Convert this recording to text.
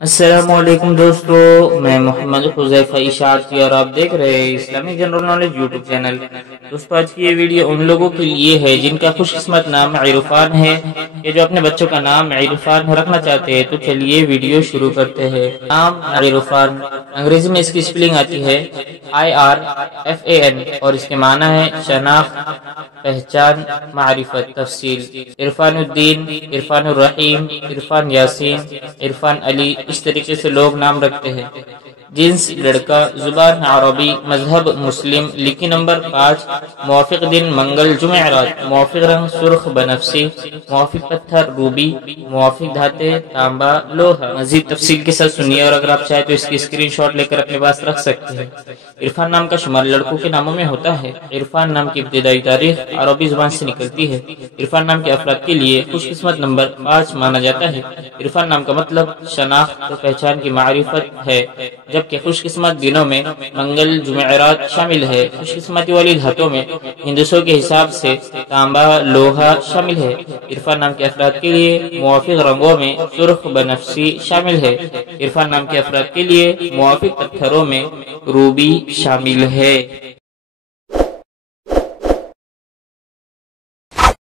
अस्सलामुअलैकुम दोस्तों, मैं मोहम्मद हुज़ैफा इशारती और आप देख रहे हैं Islamic general knowledge YouTube channel. दोस्तों, आज की ये वीडियो उन लोगों के लिए है जिनका खुशकिस्मत नाम इरफान है या जो अपने बच्चों का नाम इरफान रखना चाहते हैं। तो चलिए वीडियो शुरू करते हैं। नाम इरफान, अंग्रेजी में इसकी स्पेलिंग आती है IRFAN और इसके माना है शनाख्त, पहचान, मारिफत, तफसील। इरफानुद्दीन, इरफानुर्रहीम, इरफान यासीन, इरफान अली, इस तरीके से लोग नाम रखते हैं। जिन्स लड़का, जुबान अरबी, मजहब मुस्लिम, लिखी नंबर 5, मुवाफिक दिन मंगल जुमेरात, मुवाफिक रंग सुर्ख बनफसी, मुवाफिक पत्थर रूबी, मुवाफिक धाते तांबा लोहा। मजीद तफसील के साथ सुनिए और अगर आप चाहे तो इसकी स्क्रीनशॉट लेकर अपने पास रख सकते हैं। इरफान नाम का शुमार लड़कों के नामों में होता है। इरफान नाम की इब्तिदाई तारीख अरबी जुबान से निकलती है। इरफान नाम के अफराद के लिए खुशकिस्मत नंबर 5 माना जाता है। इरफान नाम का मतलब शनाख्त, पहचान की मारिफत है, जबकि खुशकिस्मत दिनों में मंगल जुमेरात शामिल है। खुशकिस्मती वाली धातों में हिंदुओं के हिसाब से तांबा लोहा शामिल है। इरफान नाम के अफराद के लिए मुवाफिक रंगों में सुर्ख बनफसी शामिल है। इरफान नाम के अफराद के लिए मुवाफिक पत्थरों में रूबी शामिल है।